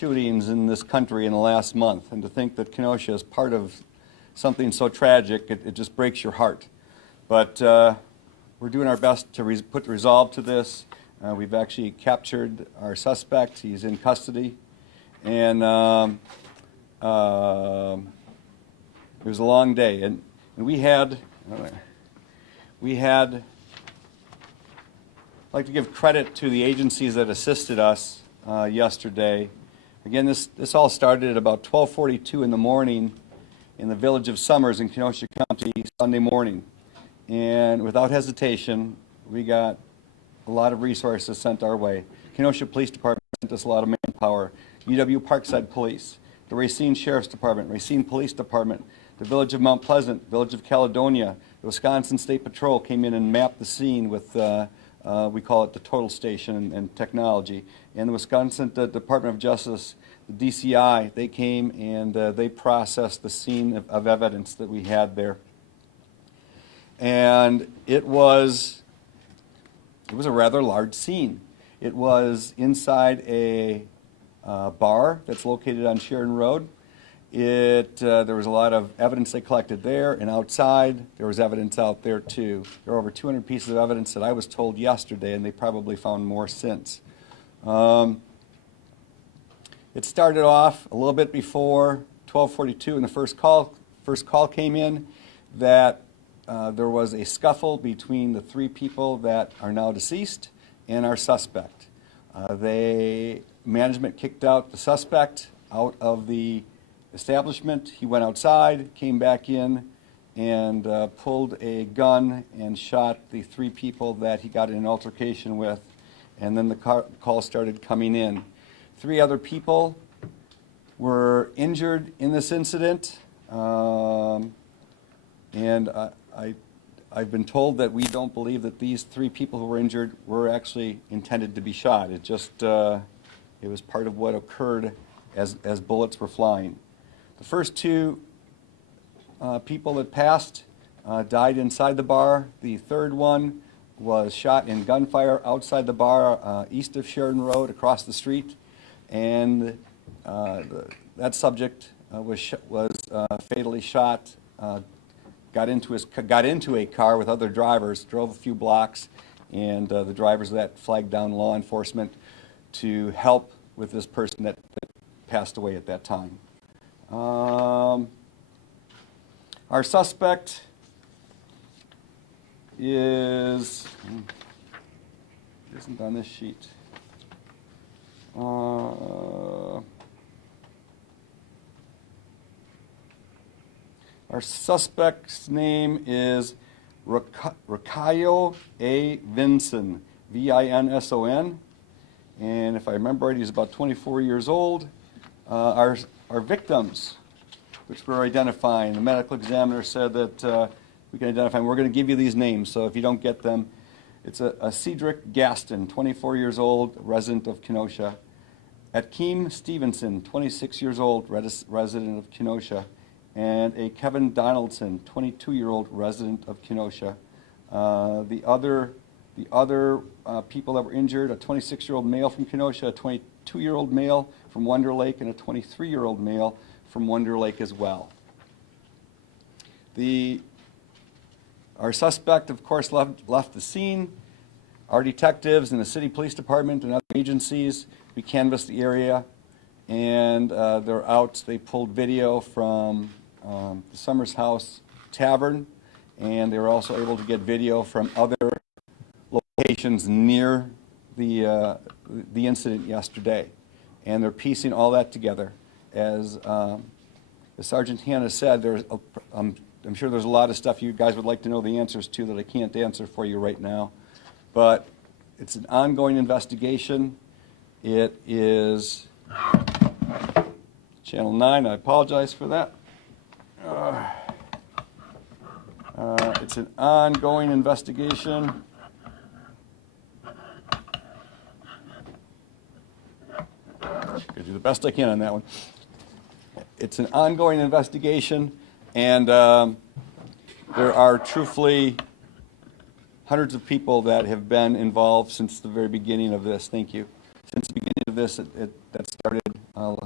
shootings in this country in the last month, and to think that Kenosha is part of something so tragic, it just breaks your heart. But we're doing our best to put resolve to this. We've actually captured our suspect. He's in custody. And it was a long day. And we had, I'd like to give credit to the agencies that assisted us yesterday. Again, this all started at about 12:42 in the morning in the village of Summers in Kenosha County Sunday morning. And without hesitation, we got a lot of resources sent our way. Kenosha Police Department sent us a lot of manpower. UW Parkside Police, the Racine Sheriff's Department, Racine Police Department, the Village of Mount Pleasant, Village of Caledonia, the Wisconsin State Patrol came in and mapped the scene with, we call it the total station and technology. And the Wisconsin Department of Justice, the DCI, they came and they processed the scene of evidence that we had there. And it was a rather large scene. It was inside a bar that's located on Sheridan Road. There was a lot of evidence they collected there, and outside there was evidence out there too. There were over 200 pieces of evidence that I was told yesterday, and they probably found more since. It started off a little bit before 12:42, and the first call came in that there was a scuffle between the three people that are now deceased and our suspect. Management kicked out the suspect out of the establishment. He went outside, came back in, and pulled a gun and shot the three people that he got in an altercation with, and then the call started coming in. Three other people were injured in this incident, and I've been told that we don't believe that these three people who were injured were actually intended to be shot. It just, it was part of what occurred as bullets were flying. The first two people that passed died inside the bar. The third one was shot in gunfire outside the bar east of Sheridan Road across the street. And that subject was fatally shot, got into a car with other drivers, drove a few blocks, and the drivers of that flagged down law enforcement to help with this person that passed away at that time. Our suspect isn't on this sheet. Our suspect's name is Rakayo A. Vinson, V-I-N-S-O-N, and if I remember right, he's about 24 years old. Our victims, which we're identifying, the medical examiner said that we can identify them. We're going to give you these names, so if you don't get them, it's a Cedric Gaston, 24 years old, resident of Kenosha. Atkeem Stevenson, 26 years old, resident of Kenosha. And a Kevin Donaldson, 22-year-old resident of Kenosha. The other people that were injured, a 26-year-old male from Kenosha, a 22-year-old male from Wonder Lake, and a 23-year-old male from Wonder Lake as well. Our suspect, of course, left the scene. Our detectives and the city police department and other agencies, we canvassed the area, and they're out. They pulled video from the Summers House Tavern, and they were also able to get video from other locations near the incident yesterday. And they're piecing all that together. As Sergeant Hannah said, I'm sure there's a lot of stuff you guys would like to know the answers to that I can't answer for you right now. But it's an ongoing investigation. It is Channel 9, I apologize for that. It's an ongoing investigation. I'll do the best I can on that one. It's an ongoing investigation, and there are truthfully hundreds of people that have been involved since the very beginning of this. Thank you. Since the beginning of this, that started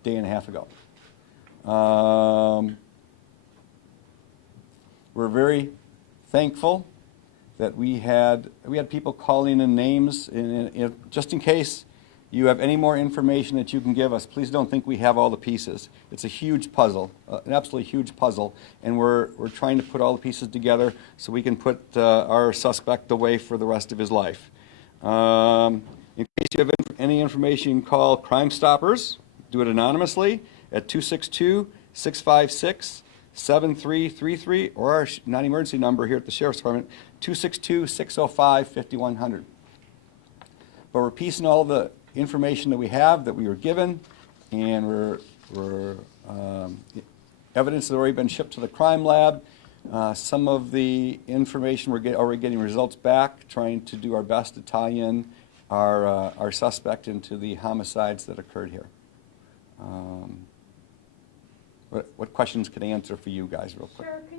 day and a half ago. We're very thankful that we had people calling in names, just in case you have any more information that you can give us. Please don't think we have all the pieces. It's a huge puzzle, an absolutely huge puzzle, and we're trying to put all the pieces together so we can put our suspect away for the rest of his life. In case you have any information, you can call Crime Stoppers. Do it anonymously at 262-656-7333, or our non-emergency number here at the Sheriff's Department, 262-605-5100. But we're piecing all the information that we have, that we were given, and evidence has already been shipped to the crime lab. Some of the information we're already getting results back, trying to do our best to tie in our suspect into the homicides that occurred here. What questions can I answer for you guys real quick? Sure.